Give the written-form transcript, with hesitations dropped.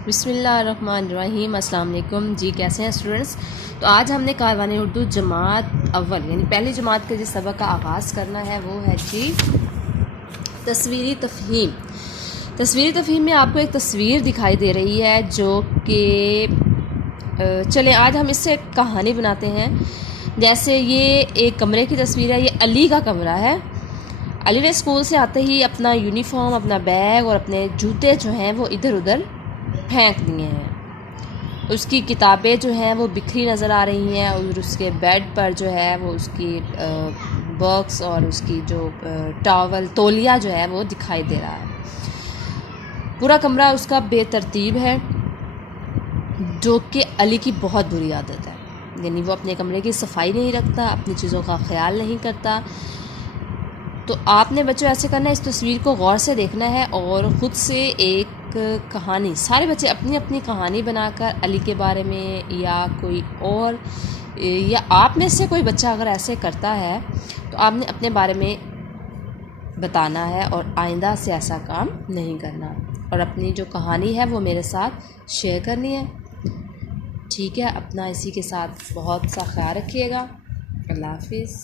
बिस्मिल्लाहिर्रहमानिर्रहीम। अस्सलाम वालेकुम जी, कैसे हैं स्टूडेंट्स। तो आज हमने कारवान उर्दू जमात अव्वल यानी पहली जमात के जिस सबक का आगाज़ करना है वो है जी तस्वीरी तफ़हीम। तस्वीरी तफ़हीम में आपको एक तस्वीर दिखाई दे रही है जो कि चलें आज हम इससे कहानी बनाते हैं। जैसे ये एक कमरे की तस्वीर है, ये अली का कमरा है। अली ने स्कूल से आते ही अपना यूनिफॉर्म, अपना बैग और अपने जूते जो हैं वो इधर उधर फेंक दिए हैं। उसकी किताबें जो हैं वो बिखरी नज़र आ रही हैं और उसके बेड पर जो है वो उसकी बॉक्स और उसकी जो टॉवल तौलिया जो है वो दिखाई दे रहा है। पूरा कमरा उसका बेतरतीब है, जो कि अली की बहुत बुरी आदत है। यानी वो अपने कमरे की सफाई नहीं रखता, अपनी चीज़ों का ख्याल नहीं करता। तो आपने बच्चों ऐसे करना है, इस तस्वीर को गौर से देखना है और ख़ुद से एक कहानी, सारे बच्चे अपनी अपनी कहानी बनाकर अली के बारे में या कोई और या आप में से कोई बच्चा अगर ऐसे करता है तो आपने अपने बारे में बताना है और आइंदा से ऐसा काम नहीं करना और अपनी जो कहानी है वो मेरे साथ शेयर करनी है। ठीक है, अपना इसी के साथ बहुत सा ख्याल रखिएगा। अल्लाह हाफिज़।